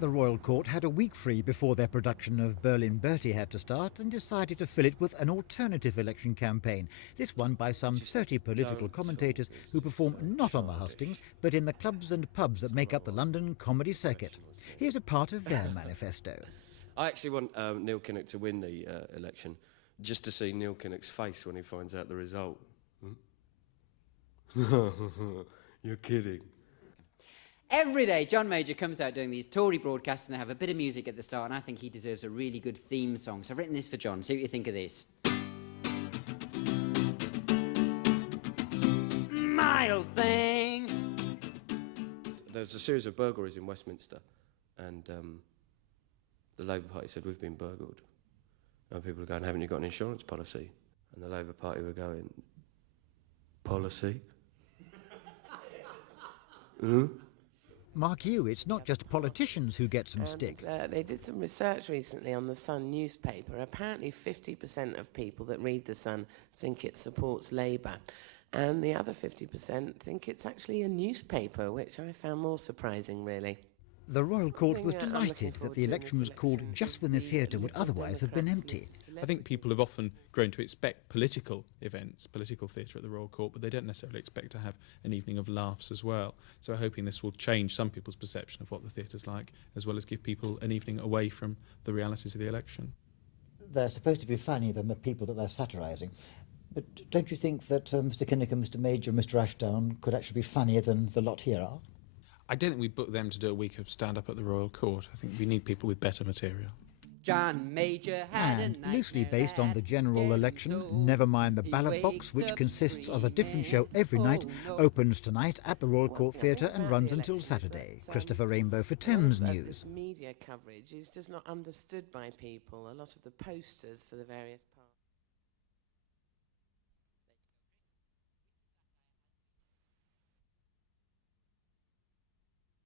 The Royal Court had a week free before their production of Berlin Bertie had to start and decided to fill it with an alternative election campaign, this one by some 30 political commentators who perform not on the hustings but in the clubs and pubs that make up the London comedy circuit. Here's a part of their manifesto. I actually want Neil Kinnock to win the election, just to see Neil Kinnock's face when he finds out the result. You're kidding. Every day, John Major comes out doing these Tory broadcasts and they have a bit of music at the start, and I think he deserves a really good theme song. So I've written this for John. See what you think of this. My old thing. There was a series of burglaries in Westminster, and the Labour Party said, we've been burgled. And people were going, haven't you got an insurance policy? And the Labour Party were going, policy? Mark you, it's not just politicians who get some stick. They did some research recently on the Sun newspaper. Apparently 50% of people that read the Sun think it supports Labour, and the other 50% think it's actually a newspaper, which I found more surprising, really. The Royal Court was delighted that the election was called just when the theatre would otherwise have been empty. I think people have often grown to expect political events, political theatre at the Royal Court, but they don't necessarily expect to have an evening of laughs as well. So we're hoping this will change some people's perception of what the theatre's like, as well as give people an evening away from the realities of the election. They're supposed to be funnier than the people that they're satirising. But don't you think that Mr Kinnock and Mr Major and Mr Ashdown could actually be funnier than the lot here are? I don't think we booked them to do a week of stand-up at the Royal Court. I think we need people with better material. John Major had And loosely based on the general election, never mind the ballot box, which consists of a different show every night, opens tonight at the Royal Court Theatre and runs until Saturday. Christopher Rainbow for Thames News. This media coverage is just not understood by people. A lot of the posters for the various parts.